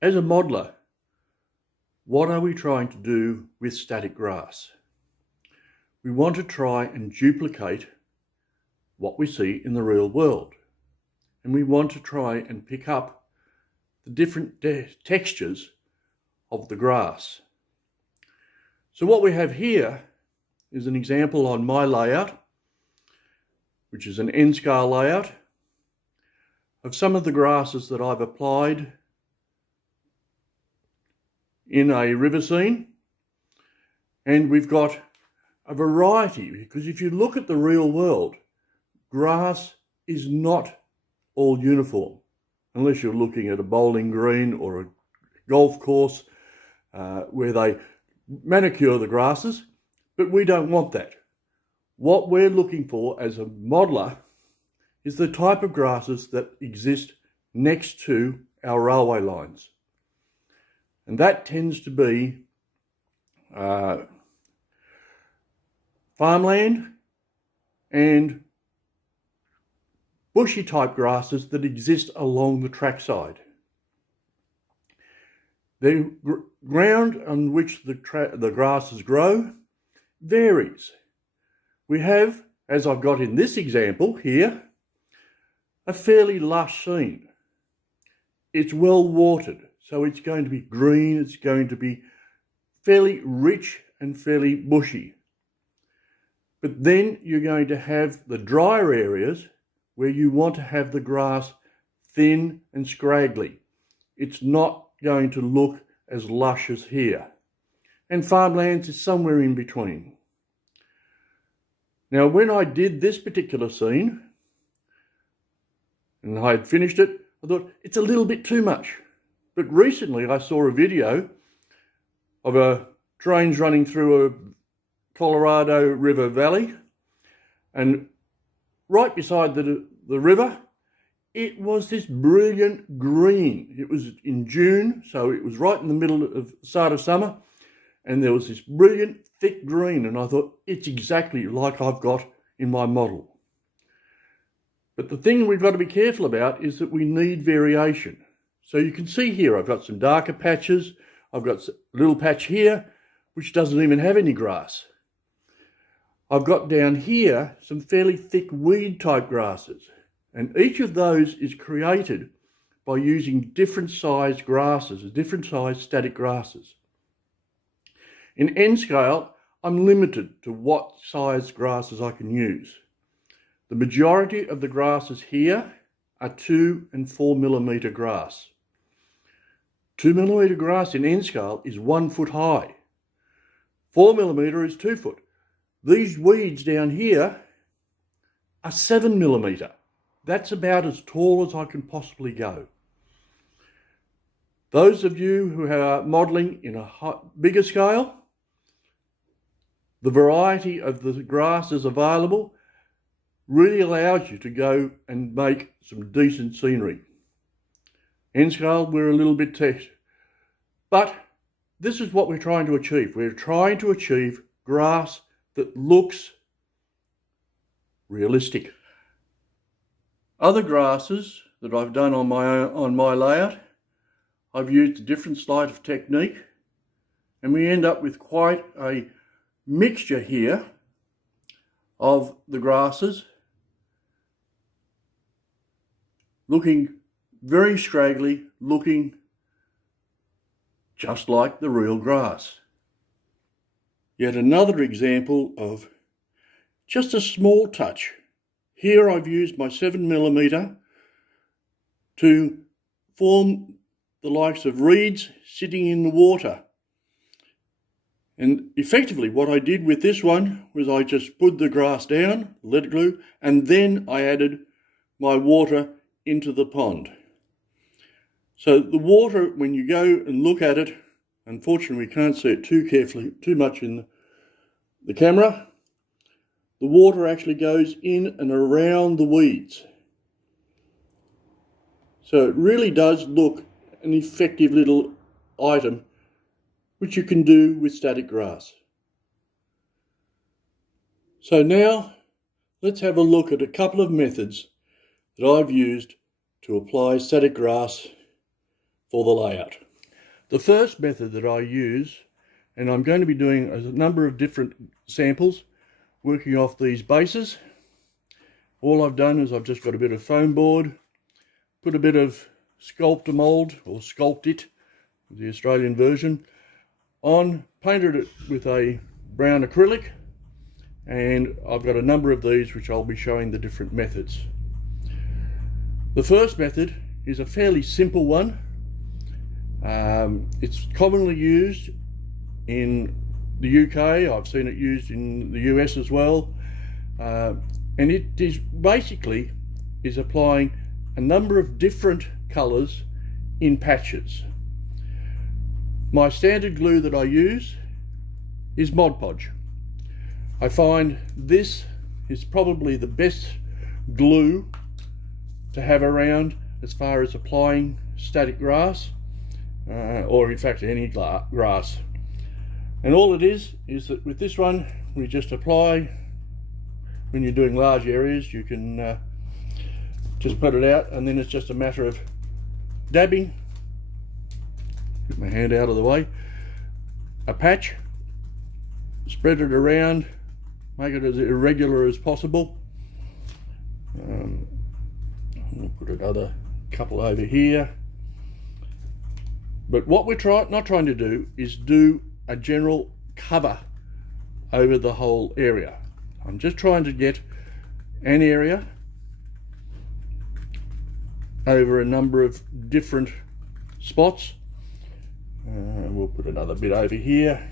As a modeler, what are we trying to do with static grass? We want to try and duplicate what we see in the real world. And we want to try and pick up the different textures of the grass. So what we have here is an example on my layout, which is an N-scale layout, of some of the grasses that I've applied in a river scene. And we've got a variety, because if you look at the real world, grass is not all uniform, unless you're looking at a bowling green or a golf course where they manicure the grasses, but we don't want that. What we're looking for as a modeler is the type of grasses that exist next to our railway lines. And that tends to be farmland and bushy type grasses that exist along the trackside. The ground on which the grasses grow varies. We have, as I've got in this example here, a fairly lush scene. It's well watered, so it's going to be green, it's going to be fairly rich and fairly bushy. But then you're going to have the drier areas where you want to have the grass thin and scraggly. It's not going to look as lush as here. And farmlands is somewhere in between. Now, when I did this particular scene, and I had finished it, I thought, it's a little bit too much. But recently I saw a video of trains running through a Colorado River valley, and right beside the river, it was this brilliant green. It was in June, so it was right in the middle of the start of summer, and there was this brilliant thick green, and I thought, it's exactly like I've got in my model. But the thing we've got to be careful about is that we need variation. So you can see here, I've got some darker patches. I've got a little patch here, which doesn't even have any grass. I've got down here some fairly thick weed type grasses. And each of those is created by using different sized grasses, different sized static grasses. In N-scale, I'm limited to what size grasses I can use. The majority of the grasses here are 2 and 4 millimeter grass. 2 millimeter grass in N-scale is 1 foot high. 4 millimeter is 2 foot. These weeds down here are 7 millimeter. That's about as tall as I can possibly go. Those of you who are modelling in a bigger scale, the variety of the grasses available really allows you to go and make some decent scenery. N-scale, we're a little bit tight. But this is what we're trying to achieve. We're trying to achieve grass that looks realistic. Other grasses that I've done on my layout, I've used a different sleight of technique, and we end up with quite a mixture here of the grasses, looking very scraggly, looking just like the real grass. Yet another example of just a small touch. Here I've used my 7 millimeter to form the likes of reeds sitting in the water. And effectively what I did with this one was I just put the grass down, let it glue, and then I added my water into the pond. So the water, when you go and look at it, unfortunately we can't see it too much in the camera, the water actually goes in and around the weeds. So it really does look an effective little item which you can do with static grass. So now let's have a look at a couple of methods that I've used to apply static grass for the layout. The first method that I use, and I'm going to be doing a number of different samples working off these bases. All I've done is I've just got a bit of foam board, put a bit of sculptor mold, or sculpt it, the Australian version, on, painted it with a brown acrylic, and I've got a number of these which I'll be showing the different methods. The first method is a fairly simple one. It's commonly used in the UK. I've seen it used in the US as well, and it is basically applying a number of different colours in patches. My standard glue that I use is Mod Podge. I find this is probably the best glue to have around as far as applying static grass, or in fact any grass. And all it is that with this one we just apply. When you're doing large areas you can just put it out, and then it's just a matter of dabbing. Get my hand out of the way. A patch, spread it around, make it as irregular as possible. We'll put another couple over here. But what we're not trying to do is do a general cover over the whole area. I'm just trying to get an area over a number of different spots. We'll put another bit over here.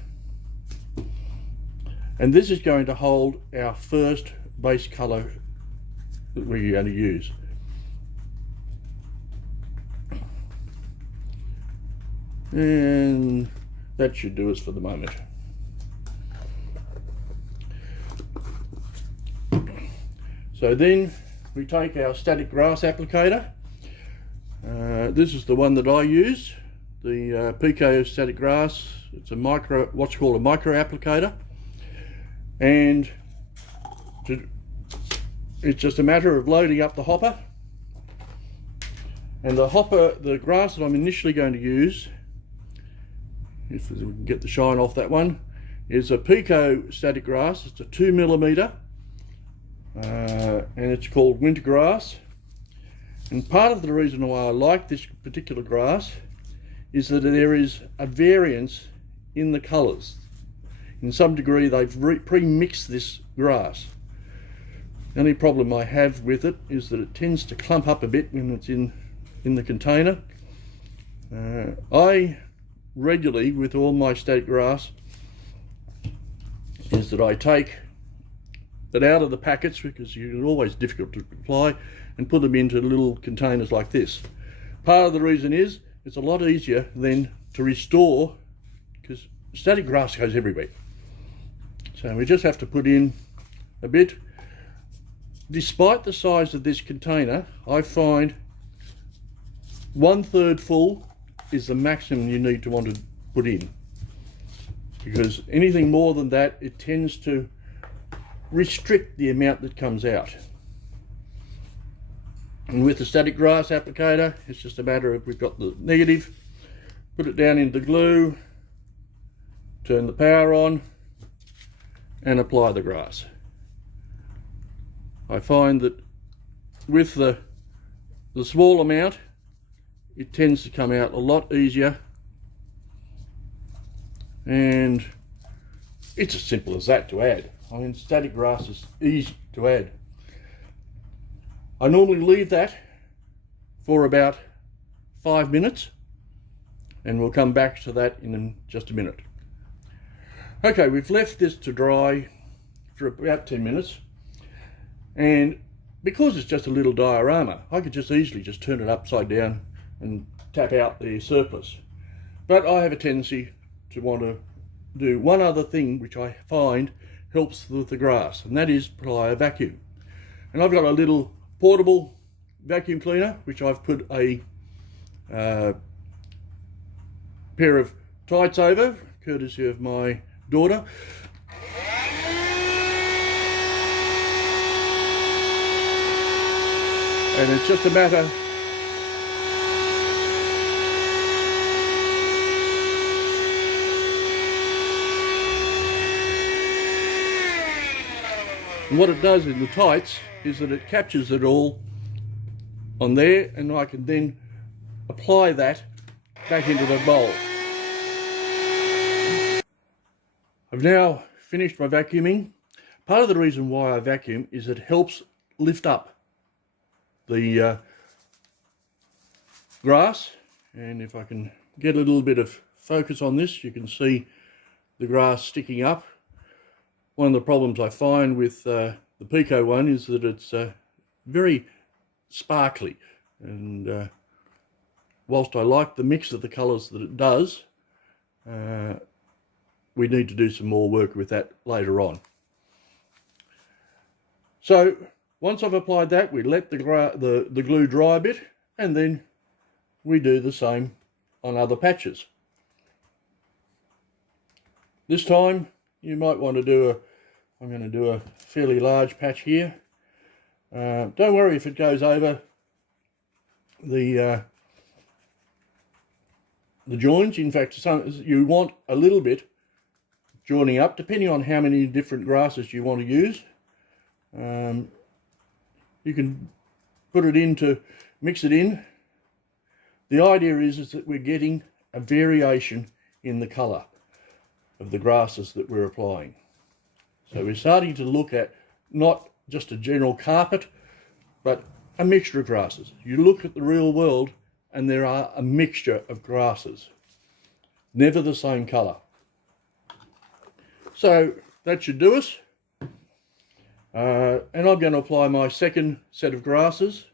And this is going to hold our first base colour that we're going to use. And that should do us for the moment. So then we take our static grass applicator. This is the one that I use, the Pico static grass. It's a what's called a micro applicator, and it's just a matter of loading up the hopper. And the grass that I'm initially going to use, if we can get the shine off that one, is a Pico static grass. It's a 2mm, and it's called winter grass. And part of the reason why I like this particular grass is that there is a variance in the colours. In some degree they've pre-mixed this grass. The only problem I have with it is that it tends to clump up a bit when it's in the container. I regularly, with all my static grass, is that I take it out of the packets, because it's always difficult to apply, and put them into little containers like this. Part of the reason is it's a lot easier then to restore, because static grass goes everywhere. So we just have to put in a bit. Despite the size of this container, I find 1/3 full is the maximum you need to want to put in, because anything more than that, it tends to restrict the amount that comes out. And with the static grass applicator, it's just a matter of, we've got the negative, put it down into the glue, turn the power on, and apply the grass. I find that with the small amount, it tends to come out a lot easier, and it's as simple as that to add. I mean, static grass is easy to add. I normally leave that for about 5 minutes, and we'll come back to that in just a minute. Okay, we've left this to dry for about 10 minutes, and because it's just a little diorama, I could just easily just turn it upside down and tap out the surplus. But I have a tendency to want to do one other thing which I find helps with the grass, and that is apply a vacuum. And I've got a little portable vacuum cleaner which I've put a pair of tights over, courtesy of my daughter. And it's just a matter And what it does in the tights is that it captures it all on there, and I can then apply that back into the bowl. I've now finished my vacuuming. Part of the reason why I vacuum is it helps lift up the grass, and if I can get a little bit of focus on this, you can see the grass sticking up. One of the problems I find with the Pico one is that it's very sparkly, and whilst I like the mix of the colours that it does, we need to do some more work with that later on. So once I've applied that, we let the glue dry a bit, and then we do the same on other patches. This time you might want to do I'm going to do a fairly large patch here. Don't worry if it goes over the joins. In fact, you want a little bit joining up, depending on how many different grasses you want to use. You can put it in to mix it in. The idea is that we're getting a variation in the colour of the grasses that we're applying. So we're starting to look at not just a general carpet, but a mixture of grasses. You look at the real world and there are a mixture of grasses, never the same colour. So that should do us. And I'm going to apply my second set of grasses.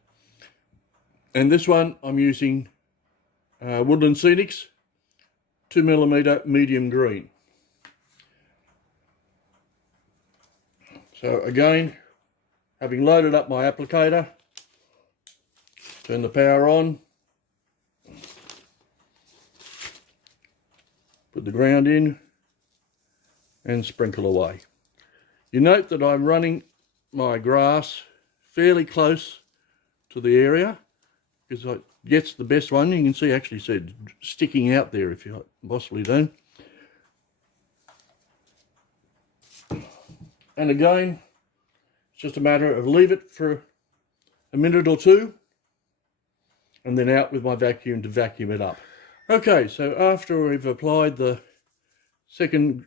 And this one I'm using Woodland Scenics 2mm medium green. So again, having loaded up my applicator, turn the power on, put the ground in and sprinkle away. You note that I'm running my grass fairly close to the area because it gets the best one. You can see actually said sticking out there if you possibly don't. And again, it's just a matter of leave it for a minute or two and then out with my vacuum to vacuum it up. Okay, so after we've applied the second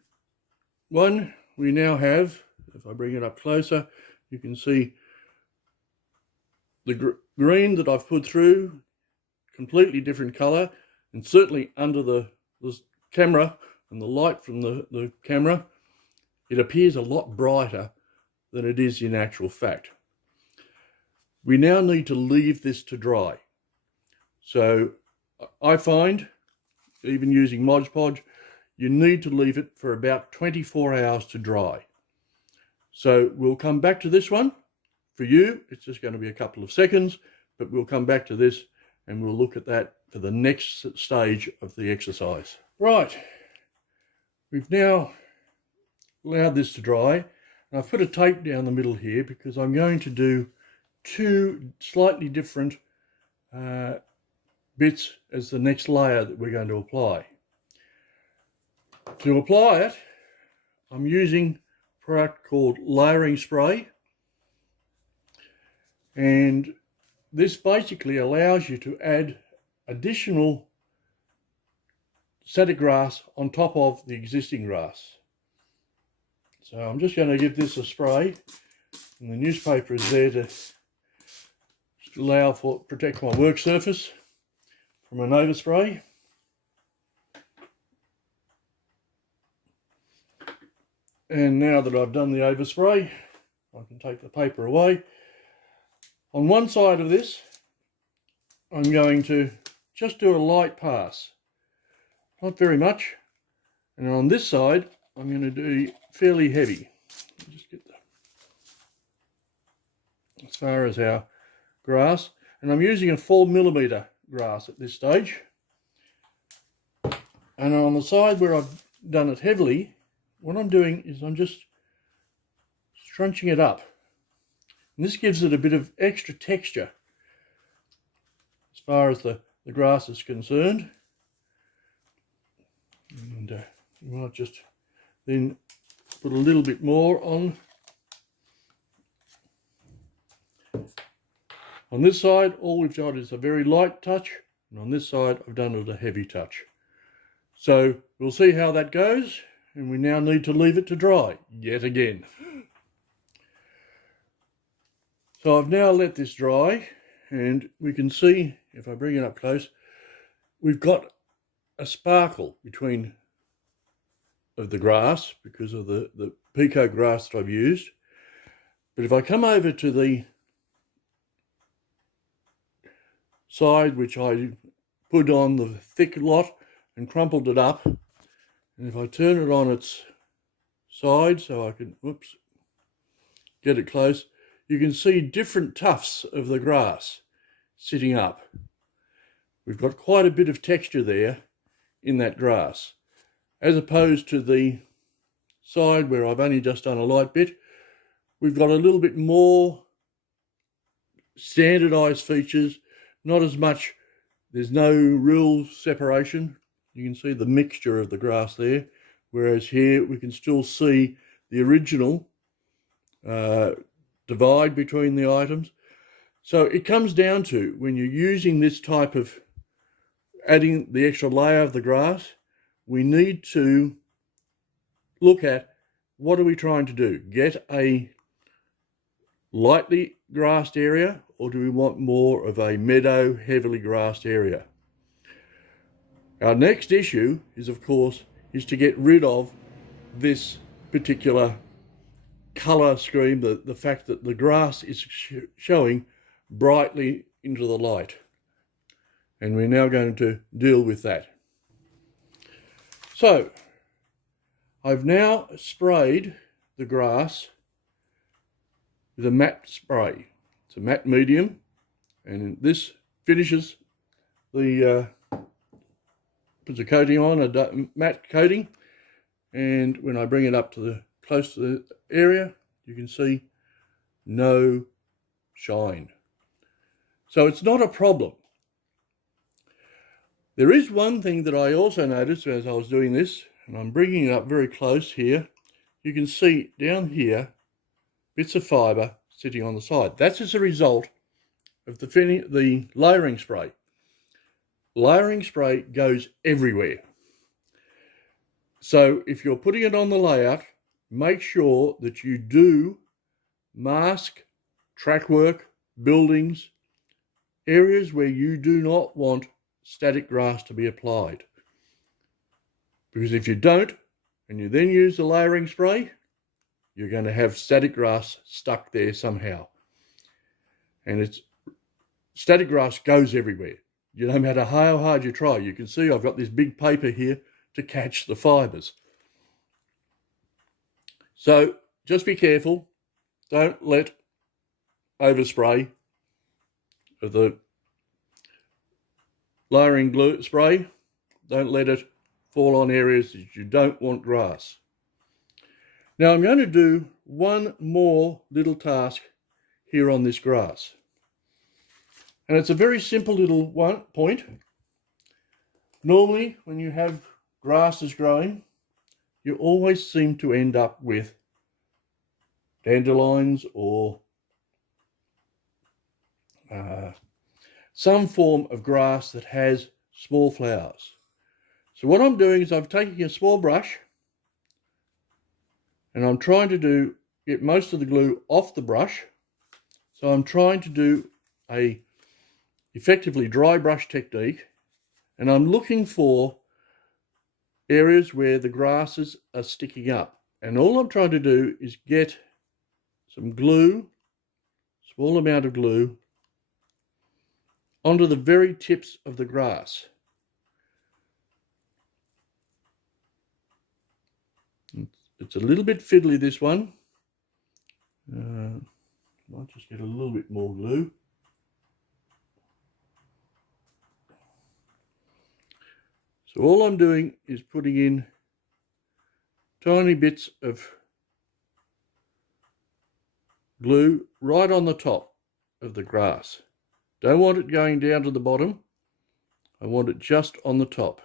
one, we now have, if I bring it up closer, you can see the green that I've put through, completely different colour, and certainly under the camera and the light from the camera, it appears a lot brighter than it is in actual fact. We now need to leave this to dry. So I find, even using Mod Podge, you need to leave it for about 24 hours to dry. So we'll come back to this one. For you, it's just going to be a couple of seconds, but we'll come back to this and we'll look at that for the next stage of the exercise. Right, we've now allowed this to dry, and I've put a tape down the middle here because I'm going to do two slightly different bits as the next layer that we're going to apply. To apply it, I'm using a product called layering spray, and this basically allows you to add additional set of grass on top of the existing grass. So I'm just going to give this a spray, and the newspaper is there to protect my work surface from an overspray. And now that I've done the overspray, I can take the paper away. On one side of this, I'm going to just do a light pass, not very much. And on this side, I'm going to do fairly heavy. Just get as far as our grass, and I'm using a 4mm grass at this stage. And on the side where I've done it heavily, what I'm doing is I'm just scrunching it up. And this gives it a bit of extra texture as far as the grass is concerned. And you might just then put a little bit more on On this side, all we've got is a very light touch, and on this side, I've done it a heavy touch. So we'll see how that goes, and we now need to leave it to dry yet again. So I've now let this dry, and we can see, if I bring it up close, we've got a sparkle between of the grass because of the pico grass that I've used. But if I come over to the side which I put on the thick lot and crumpled it up, and if I turn it on its side so I can, whoops, get it close, you can see different tufts of the grass sitting up. We've got quite a bit of texture there in that grass, as opposed to the side where I've only just done a light bit. We've got a little bit more standardized features, not as much, there's no real separation. You can see the mixture of the grass there, whereas here we can still see the original divide between the items. So it comes down to, when you're using this type of adding the extra layer of the grass, we need to look at what are we trying to do? Get a lightly grassed area, or do we want more of a meadow, heavily grassed area? Our next issue is, of course, is to get rid of this particular colour scheme, the fact that the grass is showing brightly into the light. And we're now going to deal with that. So, I've now sprayed the grass with a matte spray. It's a matte medium, and this finishes the, puts a coating on, a matte coating, and when I bring it up to the close to the area, you can see no shine. So it's not a problem. There is one thing that I also noticed as I was doing this, and I'm bringing it up very close here. You can see down here bits of fibre sitting on the side. That's as a result of the layering spray. Layering spray goes everywhere. So if you're putting it on the layout, make sure that you do mask track work, buildings, areas where you do not want static grass to be applied. Because if you don't, and you then use the layering spray, you're going to have static grass stuck there somehow. And static grass goes everywhere. No matter how hard you try. You can see I've got this big paper here to catch the fibres. So just be careful. Don't let overspray of the layering glue spray. Don't let it fall on areas that you don't want grass. Now I'm going to do one more little task here on this grass. And it's a very simple little point. Normally when you have grasses growing, you always seem to end up with dandelions or some form of grass that has small flowers. So what I'm doing is I'm taking a small brush and I'm trying to get most of the glue off the brush. So I'm trying to do a effectively dry brush technique, and I'm looking for areas where the grasses are sticking up. And all I'm trying to do is get some glue, small amount of glue, onto the very tips of the grass. It's a little bit fiddly, this one. Might just get a little bit more glue. So all I'm doing is putting in tiny bits of glue right on the top of the grass. Don't want it going down to the bottom. I want it just on the top.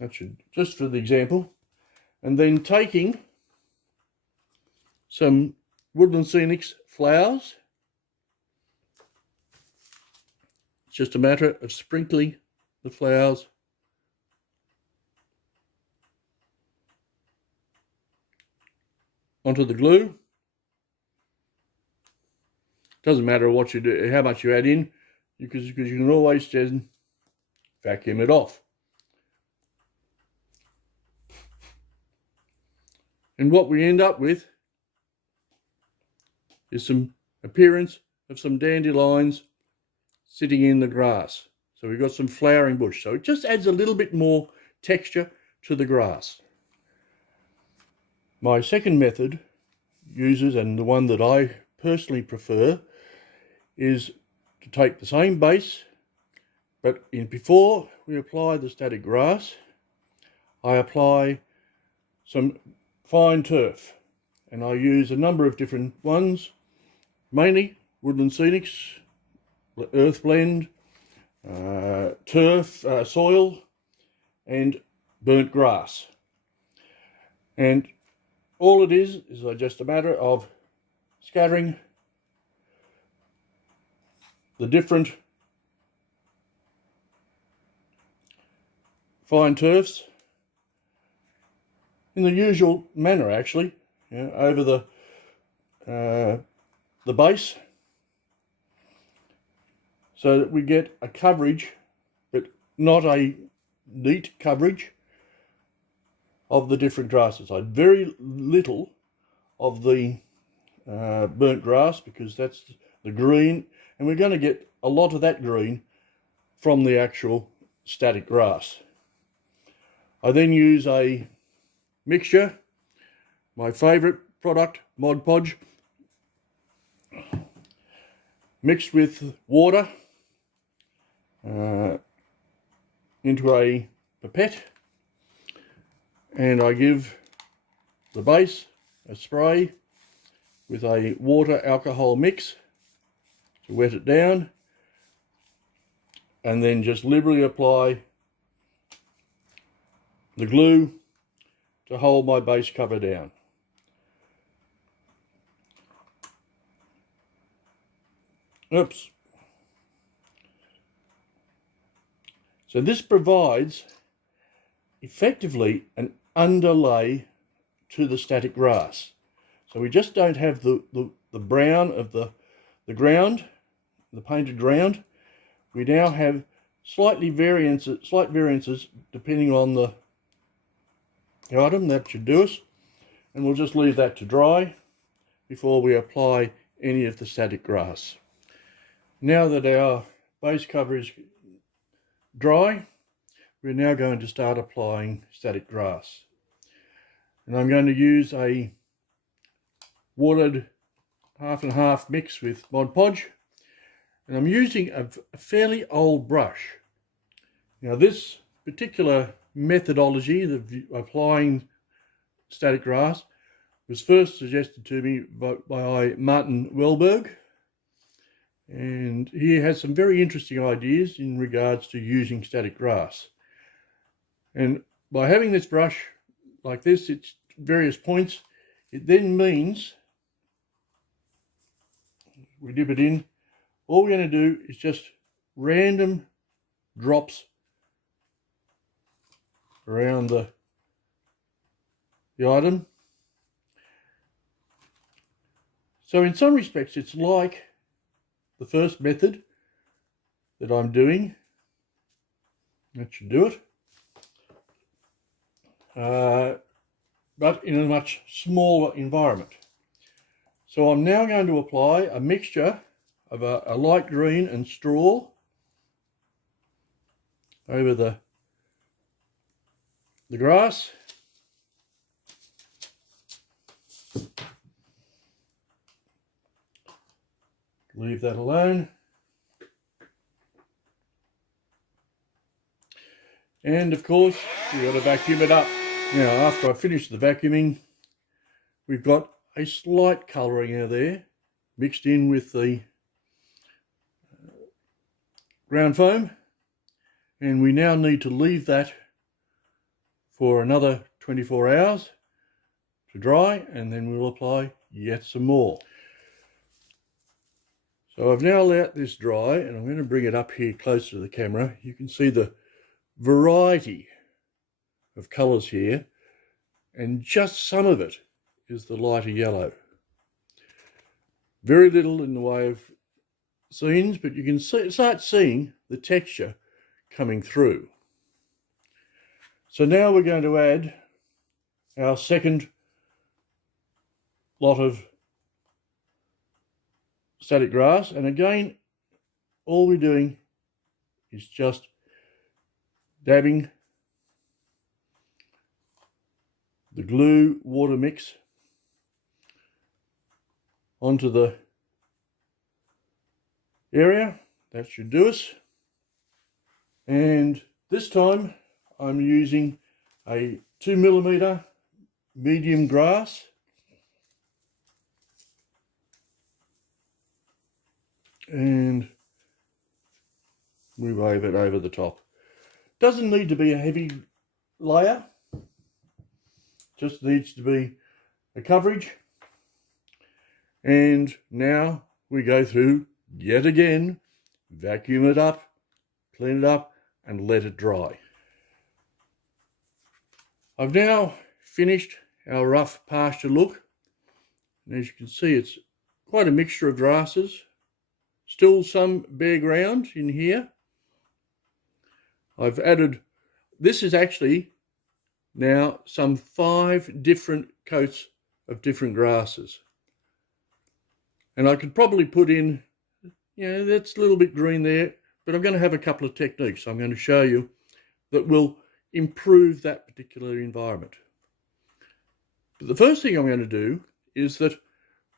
That should, just for the example. And then taking some Woodland Scenics flowers It's just a matter of sprinkling the flowers onto the glue. Doesn't matter what you do, how much you add in, because you can always just vacuum it off. And what we end up with is some appearance of some dandelions sitting in the grass. So we've got some flowering bush. So it just adds a little bit more texture to the grass. My second method uses, and the one that I personally prefer, is to take the same base, but before we apply the static grass, I apply some fine turf, and I use a number of different ones, mainly Woodland Scenics, Earth Blend, turf, soil, and burnt grass. And all it is just a matter of scattering the different fine turfs in the usual manner, actually, over the base, so that we get a coverage, but not a neat coverage, of the different grasses. I had very little of the burnt grass, because that's the green, and we're going to get a lot of that green from the actual static grass. I then use a mixture, my favourite product, Mod Podge, mixed with water into a pipette, and I give the base a spray with a water alcohol mix to wet it down, and then just liberally apply the glue to hold my base cover down. Oops. So this provides effectively an underlay to the static grass. So we just don't have the brown of the ground, the painted ground. We now have slight variances depending on the item. That should do us. And we'll just leave that to dry before we apply any of the static grass. Now that our base cover is dry, we're now going to start applying static grass. And I'm going to use a watered half and half mix with Mod Podge, and I'm using a fairly old brush. Now this particular methodology of applying static grass was first suggested to me by Martin Welberg, and he has some very interesting ideas in regards to using static grass. And by having this brush like this, it's various points, it then means we dip it in. All we're going to do is just random drops around the item. So in some respects, it's like the first method that I'm doing. That should do it. But in a much smaller environment. So I'm now going to apply a mixture of a light green and straw over the grass. Leave that alone. And of course, we've got to vacuum it up. Now, after I finish the vacuuming, we've got a slight colouring out there mixed in with the ground foam, and we now need to leave that for another 24 hours to dry, and then we'll apply yet some more. So I've now let this dry, and I'm going to bring it up here closer to the camera. You can see the variety of colours here, and just some of it is the lighter yellow. Very little in the way of scenes, but you can start seeing the texture coming through. So now we're going to add our second lot of static grass, and again all we're doing is just dabbing the glue water mix onto the area. That should do us. And this time I'm using a 2mm medium grass, and we wave it over the top. Doesn't need to be a heavy layer, just needs to be a coverage. And now we go through yet again, vacuum it up, clean it up, and let it dry. I've now finished our rough pasture look, and as you can see, it's quite a mixture of grasses. Still some bare ground in here. I've added, this is actually now some 5 different coats of different grasses. And I could probably put in, that's a little bit green there, but I'm going to have a couple of techniques I'm going to show you that will improve that particular environment. But the first thing I'm going to do is that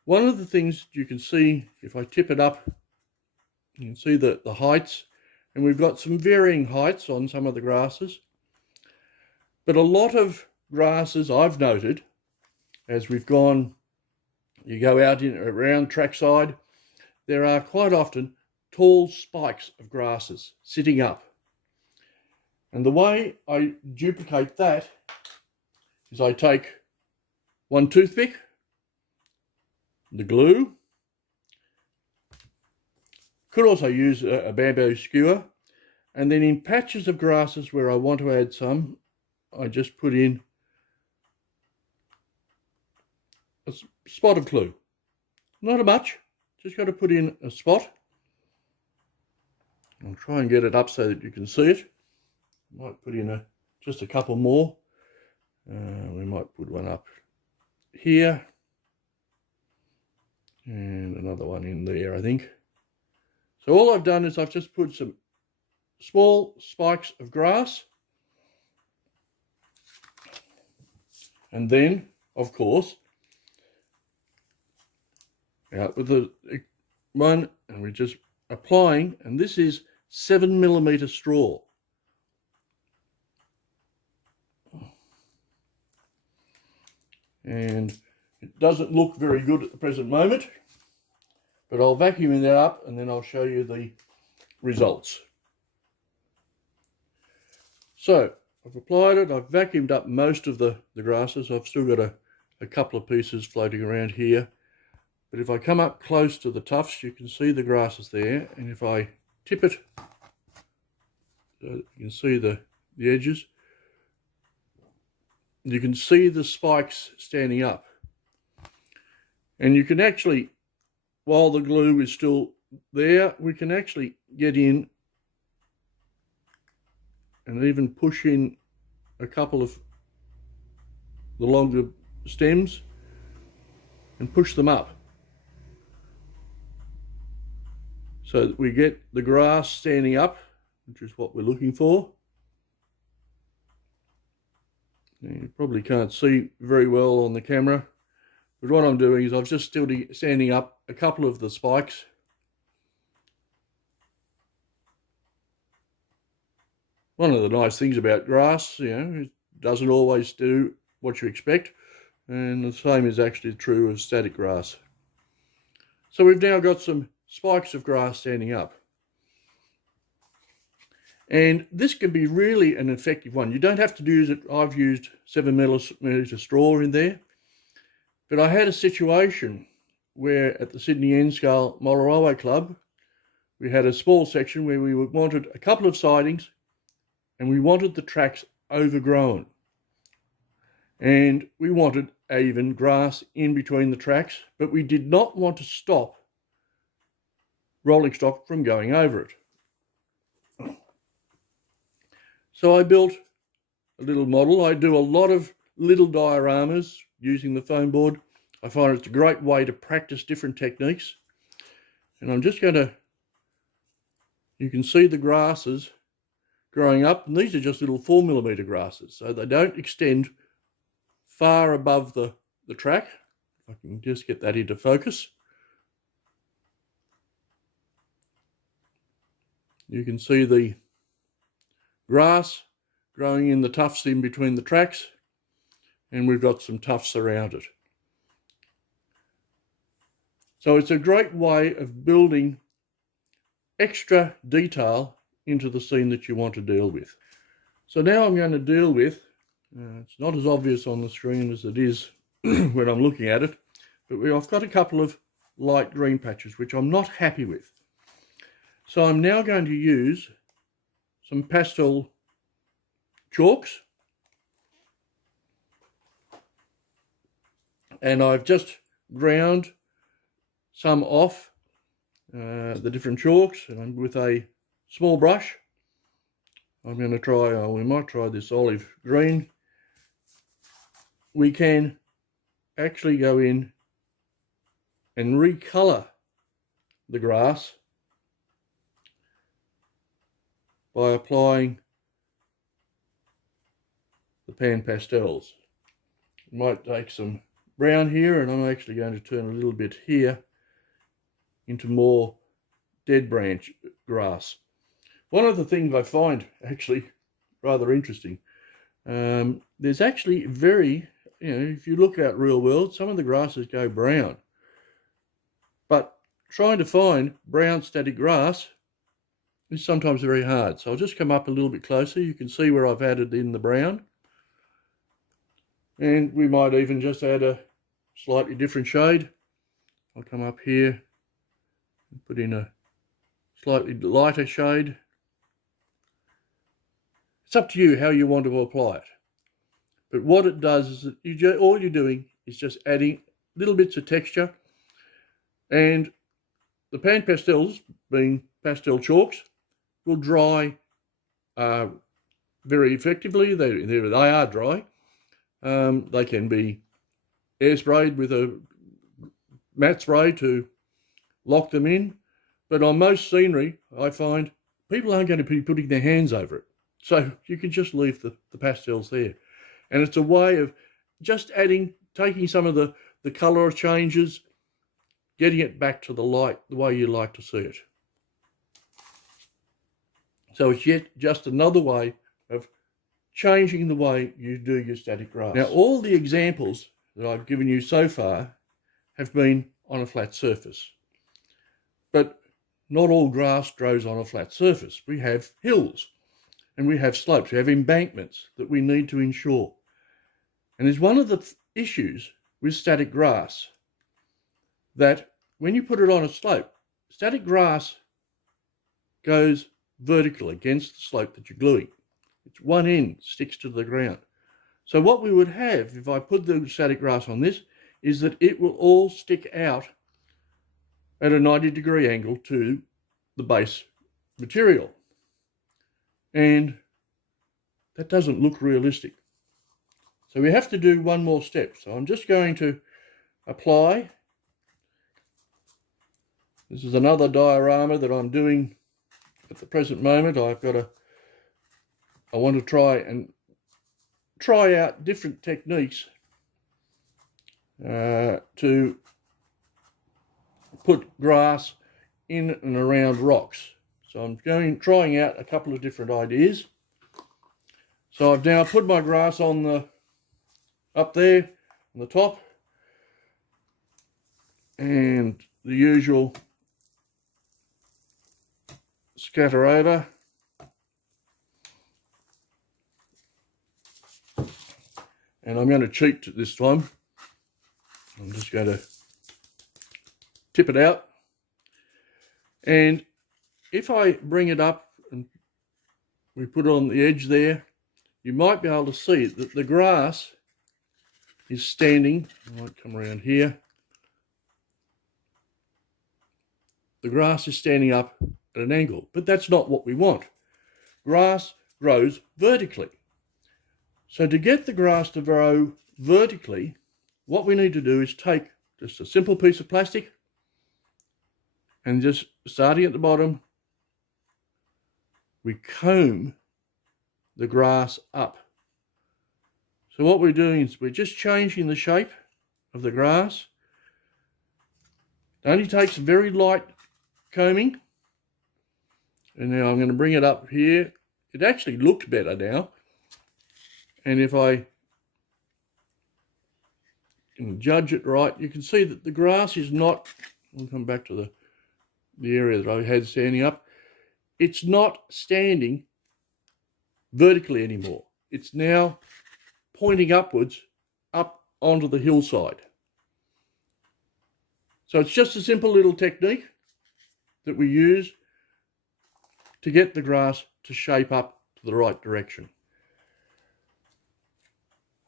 one of the things you can see, if I tip it up, you can see the heights, and we've got some varying heights on some of the grasses. But a lot of grasses I've noted, as we've gone, you go out around trackside, there are quite often tall spikes of grasses sitting up. And the way I duplicate that is I take one toothpick, the glue, could also use a bamboo skewer, and then in patches of grasses where I want to add some, I just put in a spot of glue. Not a much, just got to put in a spot. I'll try and get it up so that you can see it. Might put in just a couple more. We might put one up here, and another one in there, I think. So all I've done is I've just put some small spikes of grass, and then, of course, out with the one, and we're just applying, and this is 7mm straw. And it doesn't look very good at the present moment, but I'll vacuum that up and then I'll show you the results. So I've applied it, I've vacuumed up most of the grasses. I've still got a couple of pieces floating around here. But if I come up close to the tufts, you can see the grasses there. And if I tip it, you can see the edges. You can see the spikes standing up. And you can actually, while the glue is still there, we can actually get in and even push in a couple of the longer stems and push them up, so that we get the grass standing up, which is what we're looking for. You probably can't see very well on the camera, but what I'm doing is I've just still standing up a couple of the spikes. One of the nice things about grass, it doesn't always do what you expect, and the same is actually true of static grass. So we've now got some spikes of grass standing up. And this can be really an effective one. You don't have to use it. I've used 7mm straw in there. But I had a situation where at the Sydney Enscale Molaroway Club, we had a small section where we wanted a couple of sidings and we wanted the tracks overgrown. And we wanted even grass in between the tracks, but we did not want to stop rolling stock from going over it. So I built a little model. I do a lot of little dioramas using the foam board. I find it's a great way to practice different techniques. And I'm just going to, you can see the grasses growing up, and these are just little 4mm grasses, so they don't extend far above the track. If I can just get that into focus. You can see the grass growing in the tufts in between the tracks, and we've got some tufts around it. So it's a great way of building extra detail into the scene that you want to deal with. So now I'm going to deal with, it's not as obvious on the screen as it is when I'm looking at it, but I've got a couple of light green patches which I'm not happy with. So I'm now going to use some pastel chalks, and I've just ground some off the different chalks, and with a small brush I'm going to try, we might try this olive green. We can actually go in and recolour the grass by applying the pan pastels. I might take some brown here, and I'm actually going to turn a little bit here into more dead branch grass. One of the things I find actually rather interesting, there's actually if you look out real world, some of the grasses go brown, but trying to find brown static grass is sometimes very hard. So I'll just come up a little bit closer. You can see where I've added in the brown, and we might even just add a slightly different shade. I'll come up here and put in a slightly lighter shade. It's up to you how you want to apply it. But what it does is that all you're doing is just adding little bits of texture, and the pan pastels, being pastel chalks, will dry very effectively. They are dry. They can be air sprayed with a matte spray to lock them in. But on most scenery, I find people aren't going to be putting their hands over it. So you can just leave the pastels there. And it's a way of just taking some of the colour changes, getting it back to the light, the way you like to see it. So it's just another way of changing the way you do your static grass. Now, all the examples that I've given you so far have been on a flat surface. But not all grass grows on a flat surface. We have hills, and we have slopes, we have embankments that we need to ensure. And there's one of the issues with static grass, that when you put it on a slope, static grass goes vertical against the slope that you're gluing. It's one end sticks to the ground. So what we would have, if I put the static grass on this, is that it will all stick out at a 90-degree angle to the base material. And that doesn't look realistic. So we have to do one more step. So I'm just going to apply. This is another diorama that I'm doing at the present moment. I want to try out different techniques to put grass in and around rocks. So I'm trying out a couple of different ideas. So I've now put my grass up there on the top, and the usual scatter over. And I'm going to cheat this time. I'm just going to tip it out. And if I bring it up and we put it on the edge there, you might be able to see that the grass is standing. I might come around here. The grass is standing up at an angle, but that's not what we want. Grass grows vertically. So to get the grass to grow vertically, what we need to do is take just a simple piece of plastic and just starting at the bottom, we comb the grass up. So what we're doing is we're just changing the shape of the grass. It only takes very light combing. And now I'm going to bring it up here. It actually looks better now. And if I can judge it right, you can see that the grass is not, I'll come back to the area that I had standing up. It's not standing vertically anymore. It's now pointing upwards, up onto the hillside. So it's just a simple little technique that we use to get the grass to shape up to the right direction.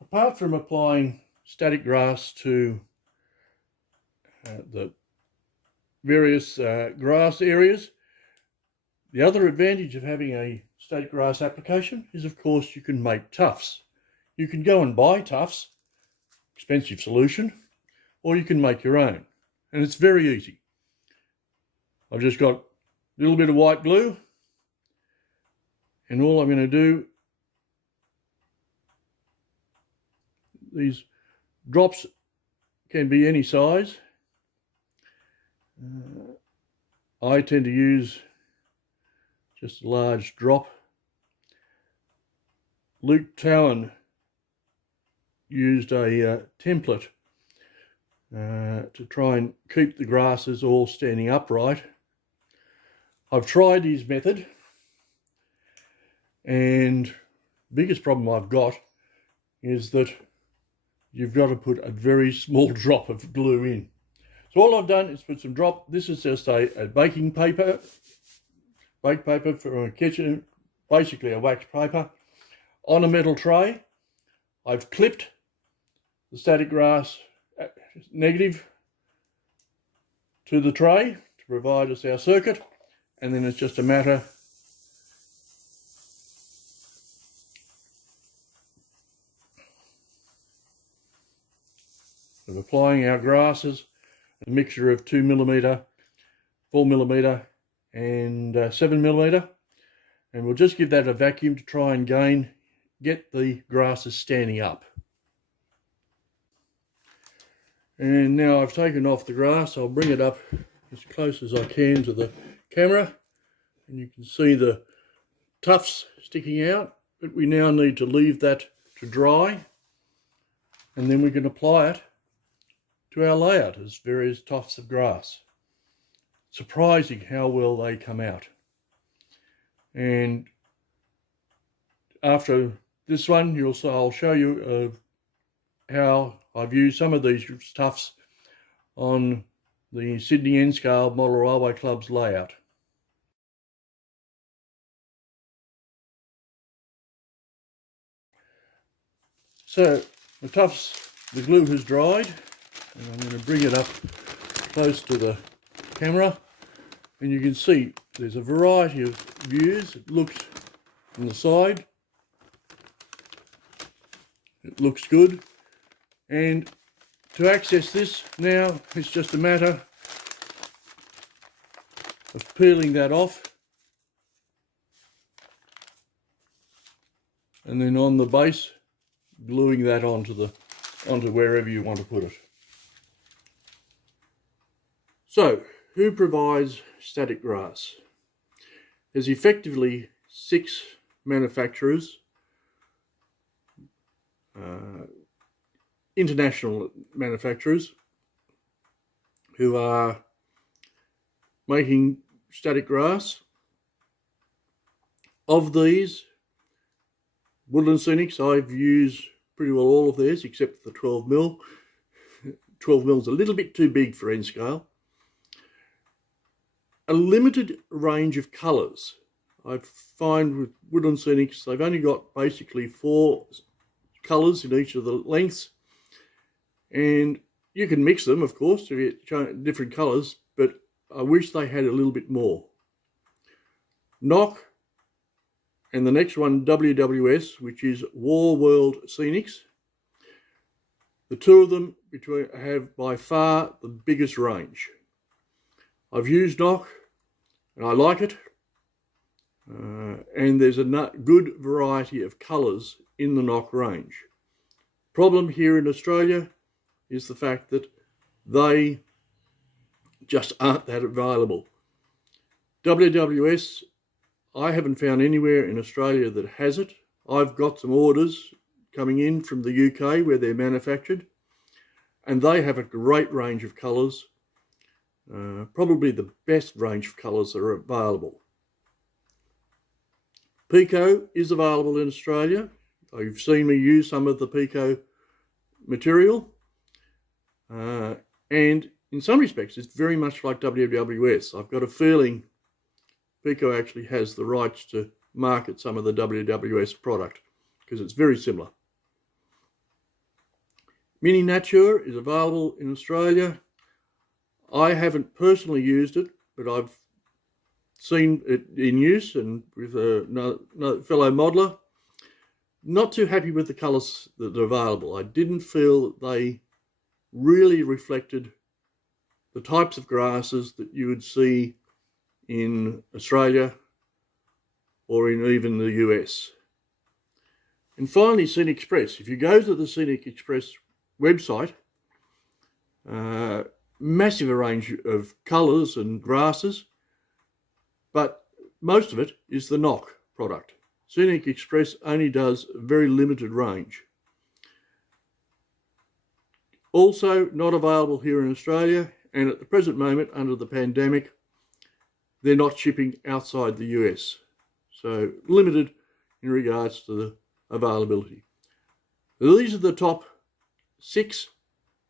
Apart from applying static grass to the various grass areas, the other advantage of having a static grass application is, of course, you can make tufts. You can go and buy tufts, expensive solution, or you can make your own. And it's very easy. I've just got a little bit of white glue, and all I'm going to do, these drops can be any size. I tend to use just a large drop. Luke Towan used a template to try and keep the grasses all standing upright. I've tried his method, and the biggest problem I've got is that you've got to put a very small drop of glue in. So all I've done is put some drop. This is just a baking paper, bake paper for a kitchen, basically a wax paper, on a metal tray. I've clipped the static grass negative to the tray to provide us our circuit, and then it's just a matter of applying our grasses, a mixture of 2mm, 4mm and 7mm, and we'll just give that a vacuum to try and get the grasses standing up. And now I've taken off the grass. I'll bring it up as close as I can to the camera, and you can see the tufts sticking out, but we now need to leave that to dry, and then we can apply it to our layout as various tufts of grass. Surprising how well they come out. And after this one, I'll show you how I've used some of these tufts on the Sydney N-Scale Model Railway Club's layout. So the tufts, the glue has dried, and I'm going to bring it up close to the camera, and you can see there's a variety of views. It looks from the side, it looks good, and to access this now, it's just a matter of peeling that off, and then on the base, gluing that onto wherever you want to put it. So, who provides static grass? There's effectively 6 manufacturers, international manufacturers, who are making static grass. Of these, Woodland Scenics, I've used pretty well all of theirs except the 12mm. 12mm is a little bit too big for N-Scale. a limited range of colours. I find with woodland scenics, they've only got basically 4 colours in each of the lengths, and you can mix them, of course, to get different colours, but I wish they had a little bit more. Knock, and the next one, WWS, which is War World Scenics. The two of them have by far the biggest range. I've used Knock, and I like it. And there's a good variety of colours in the Knock range. Problem here in Australia is the fact that they just aren't that available. WWS, I haven't found anywhere in Australia that has it. I've got some orders coming in from the UK where they're manufactured, and they have a great range of colours, probably the best range of colours that are available. Pico is available in Australia. You've seen me use some of the Pico material, and in some respects it's very much like WWS. I've got a feeling Pico actually has the rights to market some of the WWS product because it's very similar. Mini Nature is available in Australia. I haven't personally used it, but I've seen it in use and with a fellow modeler. Not too happy with the colours that are available. I didn't feel they really reflected the types of grasses that you would see in Australia or in even the US. And finally, Scenic Express. If you go to the Scenic Express website, massive range of colours and grasses, but most of it is the Knock product. Scenic Express only does a very limited range. Also not available here in Australia, and at the present moment under the pandemic, they're not shipping outside the US. So limited in regards to the availability. These are the top 6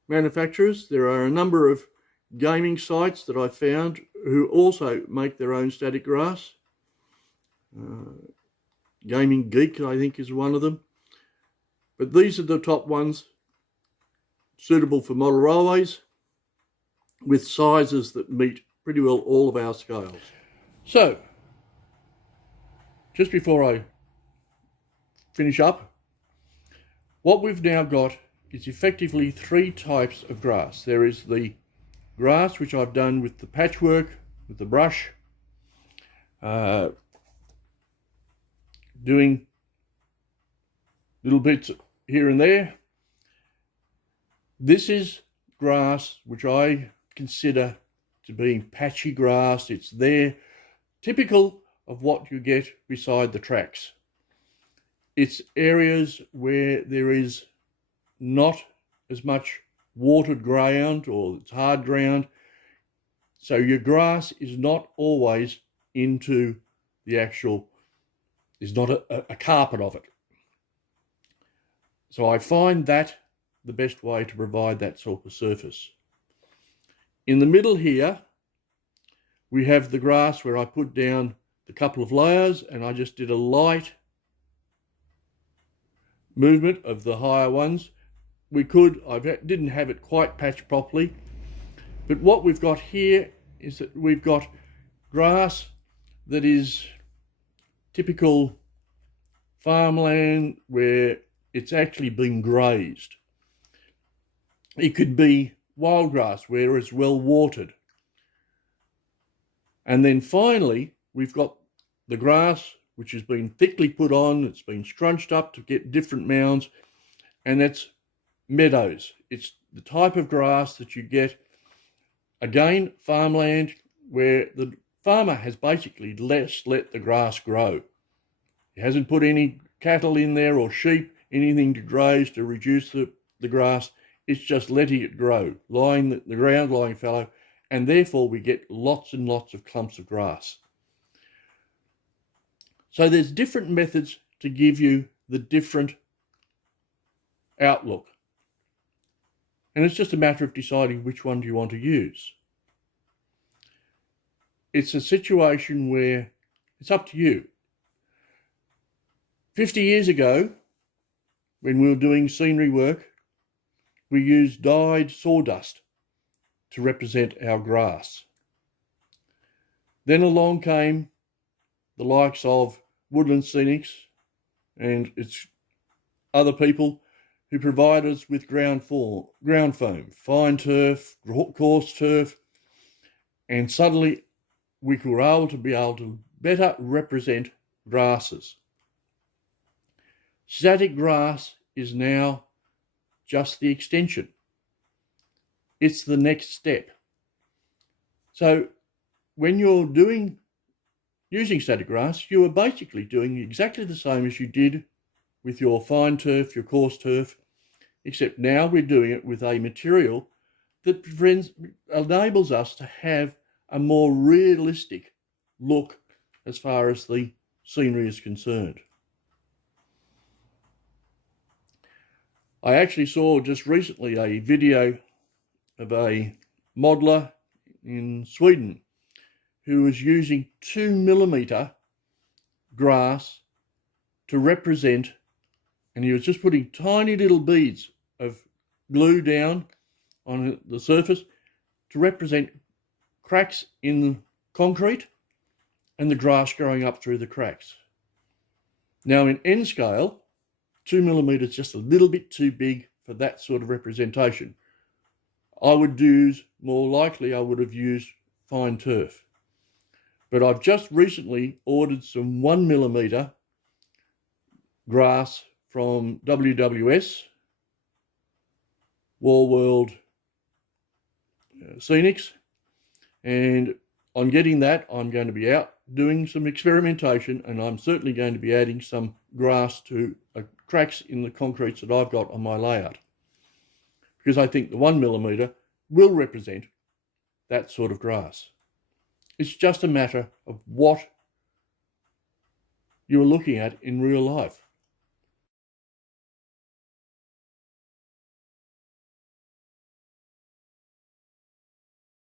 manufacturers. There are a number of gaming sites that I found who also make their own static grass. Gaming Geek, I think, is one of them. But these are the top ones suitable for model railways with sizes that meet pretty well all of our scales. So, just before I finish up, what we've now got is effectively 3 types of grass. There is the grass which I've done with the patchwork, with the brush, doing little bits here and there. This is grass which I consider to be patchy grass. It's there, typical of what you get beside the tracks. It's areas where there is not as much watered ground or it's hard ground. So your grass is not always into the actual, is not a carpet of it. So I find that the best way to provide that sort of surface. In the middle here, we have the grass where I put down the couple of layers and I just did a light movement of the higher ones. I didn't have it quite patched properly, but what we've got here is that we've got grass that is typical farmland where it's actually been grazed. It could be wild grass where it's well watered. And then finally, we've got the grass which has been thickly put on, it's been scrunched up to get different mounds, and that's meadows. It's the type of grass that you get, again, farmland, where the farmer has basically let the grass grow. He hasn't put any cattle in there or sheep, anything to graze to reduce the grass. It's just letting it grow, the ground lying fallow, and therefore we get lots and lots of clumps of grass. So there's different methods to give you the different outlook. And it's just a matter of deciding which one do you want to use. it's a situation where it's up to you. 50 years ago, when we were doing scenery work, we used dyed sawdust to represent our grass. Then along came the likes of Woodland Scenics and its other people who provide us with ground foam, fine turf, coarse turf, and suddenly we were able to better represent grasses. Static grass is now just the extension. It's the next step. So when you're using static grass, you are basically doing exactly the same as you did with your fine turf, your coarse turf, except now we're doing it with a material that enables us to have a more realistic look as far as the scenery is concerned. I actually saw just recently a video of a modeler in Sweden who was using 2mm grass to represent, and he was just putting tiny little beads of glue down on the surface to represent cracks in the concrete and the grass growing up through the cracks. Now in N scale, 2mm is just a little bit too big for that sort of representation. I would have used fine turf. But I've just recently ordered some 1mm grass from WWS, War World Scenics, and on getting that, I'm going to be out doing some experimentation, and I'm certainly going to be adding some grass to cracks in the concretes that I've got on my layout, because I think the 1mm will represent that sort of grass. It's just a matter of what you're looking at in real life.